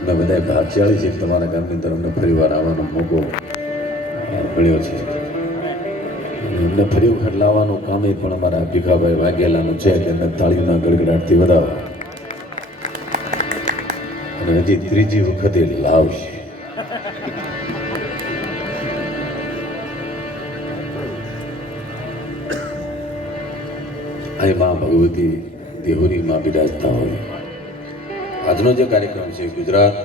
અમે બધા ભાગ્યશાળી છીએ કે તમારા ગામની અંદર અમને ફરીવાર આવવાનો મોકો મળ્યો છે. અમને ફરી વખત લાવવાનું કામ પણ અમારા ભીખાભાઈ વાઘેલાનું છે કે એમને તાળીના ગડગડાટથી વધાવો અને હજી ત્રીજી વખતે લાવશે. અહીં માં ભગવતી દેહુરી માં બિરાજતા હોય. આજનો જે કાર્યક્રમ છે ગુજરાત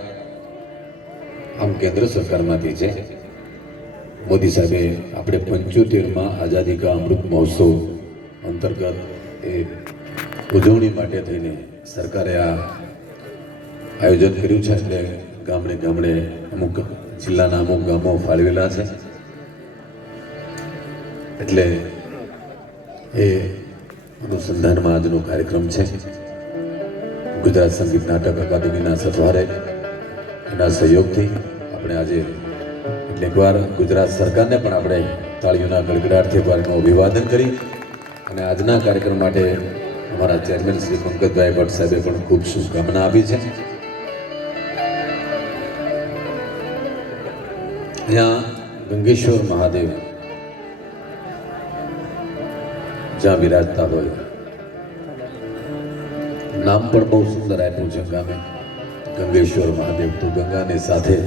આમ કેન્દ્ર સરકારમાંથી છે. મોદી સાહેબે આપણે 75માં આઝાદી કા અમૃત મહોત્સવ અંતર્ગત એ ઉજવણી માટે થઈને સરકારે આ આયોજન કર્યું છે. એટલે ગામડે ગામડે અમુક જિલ્લાના અમુક ગામો ફાળવેલા છે. એટલે એ અનુસંધાનમાં આજનો કાર્યક્રમ છે. ગુજરાત સંગીત નાટક અકાદમીના સથવારે એના સહયોગથી આપણે આજે એટલે એકવાર ગુજરાત સરકારને પણ આપણે તાળીઓના ગડગડાટથી એકવારનું અભિવાદન કરી અને આજના કાર્યક્રમ માટે અમારા ચેરમેન શ્રી પંકજભાઈ ભટ્ટ સાહેબે પણ ખૂબ શુભકામના આપી છે. અહીંયા ગંગેશ્વર મહાદેવ જ્યાં બિરાજતા હોય, નામ પણ બહુ સુંદર આપ્યું છે ગામે ગંગેશ્વર મહાદેવ. તો ગંગાની સાથે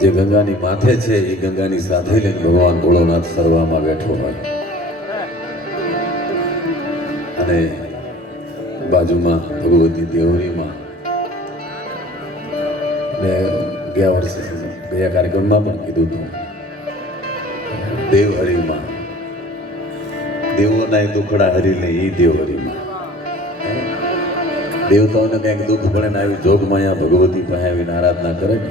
જે ગંગાની માથે છે એ ગંગાની સાથે લઈને ભગવાન ભોળોનાથ સરવામાં બેઠો હોય અને બાજુમાં ભગવતી દેવરીમાં ને ગયા કાર્યક્રમમાં પણ કીધું હતું દેવહરીમાં દેવોના દુખડા હરી લે એ દેવહરીમાં દેવતાઓને કંઈક દુઃખ પડે ને આવી જોગ માયા ભગવતી પાસે આવીને આરાધના કરે ને